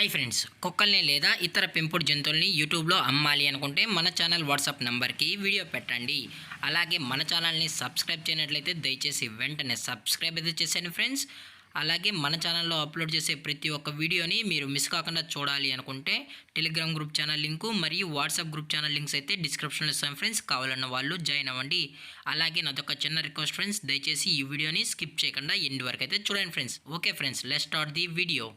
Hi friends, కుక్కల్ని లేదా ఇతర పెంపుడు జంతువుల్ని యూట్యూబ్లో అమ్మాలి అనుకుంటే మన ఛానల్ వాట్సాప్ నెంబర్కి వీడియో పెట్టండి. అలాగే మన ఛానల్ని సబ్స్క్రైబ్ చేయనట్లయితే దయచేసి వెంటనే సబ్స్క్రైబ్ అయితే చేసేయండి ఫ్రెండ్స్. అలాగే మన ఛానల్లో అప్లోడ్ చేసే ప్రతి ఒక్క వీడియోని మీరు మిస్ కాకుండా చూడాలి అనుకుంటే టెలిగ్రామ్ గ్రూప్ ఛానల్ లింకు మరియు వాట్సాప్ గ్రూప్ ఛానల్ లింక్స్ అయితే డిస్క్రిప్షన్లో ఇస్తాం ఫ్రెండ్స్. కావాలన్న వాళ్ళు జాయిన్ అవ్వండి. అలాగే నాదొక చిన్న రిక్వెస్ట్ ఫ్రెండ్స్, దయచేసి ఈ వీడియోని స్కిప్ చేయకుండా ఎండ్ వరకు అయితే చూడండి friends. Okay friends, let's start the video.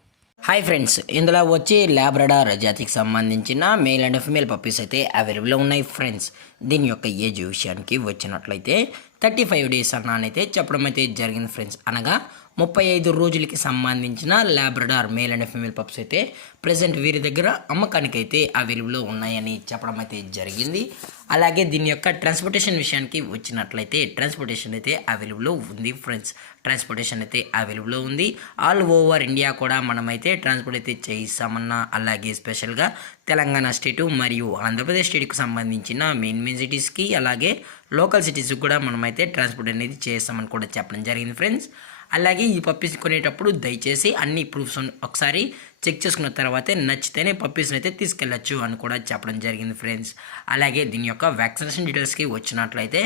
Hi friends, ఇందులో వచ్చి లాబ్రడార్ జాతికి సంబంధించిన మేల్ అండ్ ఫిమేల్ పప్పీస్ అయితే అవైలబుల్లో ఉన్నాయి ఫ్రెండ్స్. దీని యొక్క ఏజ్ విషయానికి వచ్చినట్లయితే 35 డేస్ అన్నానైతే చెప్పడం అయితే జరిగింది ఫ్రెండ్స్. అనగా 35 రోజులకి సంబంధించిన Labrador male and female pups అయితే ప్రజెంట్ వీరి దగ్గర అమ్మకానికి అయితే అవైలబుల్లో ఉన్నాయని చెప్పడం అయితే జరిగింది. అలాగే దీని యొక్క ట్రాన్స్పోర్టేషన్ విషయానికి వచ్చినట్లయితే ట్రాన్స్పోర్టేషన్ అయితే అవైలబుల్లో ఉంది ఫ్రెండ్స్. ట్రాన్స్పోర్టేషన్ అయితే అవైలబుల్లో ఉంది. ఆల్ ఓవర్ ఇండియా కూడా మనమైతే ట్రాన్స్పోర్ట్ అయితే చేయిస్తామన్నా, అలాగే స్పెషల్గా తెలంగాణ స్టేటు మరియు ఆంధ్రప్రదేశ్ స్టేట్కి సంబంధించిన మెయిన్ సిటీస్కి అలాగే లోకల్ సిటీస్కి కూడా మనమైతే ట్రాన్స్పోర్ట్ అనేది చేస్తామని కూడా చెప్పడం జరిగింది ఫ్రెండ్స్. అలాగే ఈ పప్పీస్ కొనేటప్పుడు దయచేసి అన్ని ప్రూఫ్స్ ఒకసారి చెక్ చేసుకున్న తర్వాతే నచ్చితేనే పప్పీస్ని అయితే తీసుకెళ్ళచ్చు అని కూడా చెప్పడం జరిగింది ఫ్రెండ్స్. అలాగే దీని యొక్క వ్యాక్సినేషన్ డీటెయిల్స్కి వచ్చినట్లయితే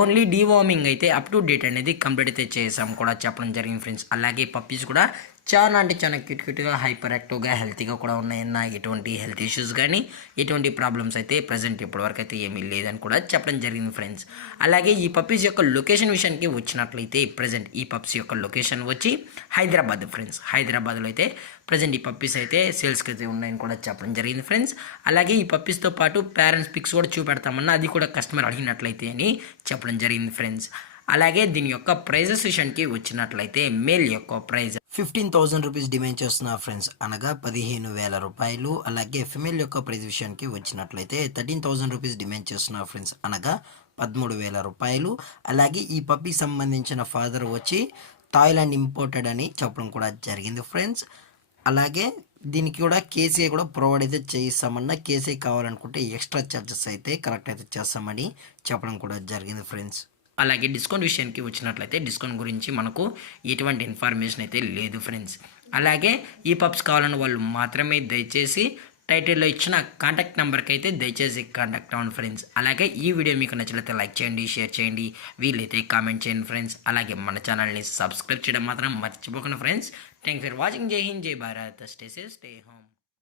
ఓన్లీ డీవార్మింగ్ అయితే అప్ టు డేట్ అనేది కంప్లీట్ అయితే చేసాం కూడా చెప్పడం జరిగింది ఫ్రెండ్స్. అలాగే పప్పీస్ కూడా చాలా అంటే చాలా క్యూట్గా హైపర్ యాక్టివ్గా హెల్తీగా కూడా ఉన్నాయన్న, ఎటువంటి హెల్త్ ఇష్యూస్ కానీ ఎటువంటి ప్రాబ్లమ్స్ అయితే ప్రజెంట్ ఇప్పటివరకు అయితే ఏమీ లేదని కూడా చెప్పడం జరిగింది ఫ్రెండ్స్. అలాగే ఈ పప్పీస్ యొక్క లొకేషన్ విషయానికి వచ్చినట్లయితే ప్రజెంట్ ఈ పప్పీస్ యొక్క లొకేషన్ వచ్చి హైదరాబాద్ ఫ్రెండ్స్. హైదరాబాద్లో అయితే ప్రజెంట్ ఈ పప్పీస్ అయితే సేల్స్కి అయితే ఉన్నాయని కూడా చెప్పడం జరిగింది ఫ్రెండ్స్. అలాగే ఈ పప్పీస్తో పాటు పేరెంట్స్ పిక్స్ కూడా చూపెడతామన్నా, అది కూడా కస్టమర్ అడిగినట్లయితే అని చెప్పడం జరిగింది ఫ్రెండ్స్. అలాగే దీని యొక్క ప్రైజెస్ విషయానికి వచ్చినట్లయితే మేల్ యొక్క ప్రైజ్ 15,000 రూపీస్ డిమాండ్ చేస్తున్నారు ఫ్రెండ్స్, అనగా 15,000 రూపాయలు. అలాగే ఫిమేల్ యొక్క ప్రైజ్ విషయానికి వచ్చినట్లయితే 13,000 రూపీస్ డిమాండ్ చేస్తున్నారు ఫ్రెండ్స్, అనగా 13,000 రూపాయలు. అలాగే ఈ పప్పీ సంబంధించిన ఫాదర్ వచ్చి థాయిలాండ్ ఇంపోర్టెడ్ అని చెప్పడం కూడా జరిగింది ఫ్రెండ్స్. అలాగే దీనికి కూడా కేసీఐ కూడా ప్రొవైడ్ అయితే చేయిస్తామన్నా, కేసీఐ కావాలనుకుంటే ఎక్స్ట్రా ఛార్జెస్ అయితే కరెక్ట్ అయితే చేస్తామని చెప్పడం కూడా జరిగింది ఫ్రెండ్స్. అలాగే డిస్కౌంట్ విషయానికి వచ్చినట్లయితే డిస్కౌంట్ గురించి మనకు ఎటువంటి ఇన్ఫర్మేషన్ అయితే లేదు ఫ్రెండ్స్. అలాగే ఈ పప్స్ కావాలన్న వాళ్ళు మాత్రమే దయచేసి టైటిల్లో ఇచ్చిన కాంటాక్ట్ నెంబర్కి అయితే దయచేసి కాంటాక్ట్ అవ్వండి ఫ్రెండ్స్. అలాగే ఈ వీడియో మీకు నచ్చినట్లయితే లైక్ చేయండి, షేర్ చేయండి, వీలైతే కామెంట్ చేయండి ఫ్రెండ్స్. అలాగే మన ఛానల్ని సబ్స్క్రైబ్ చేయడం మాత్రం మర్చిపోకండి ఫ్రెండ్స్. Thanks for watching. జై హింద్, జై Bharat, stay safe, stay home.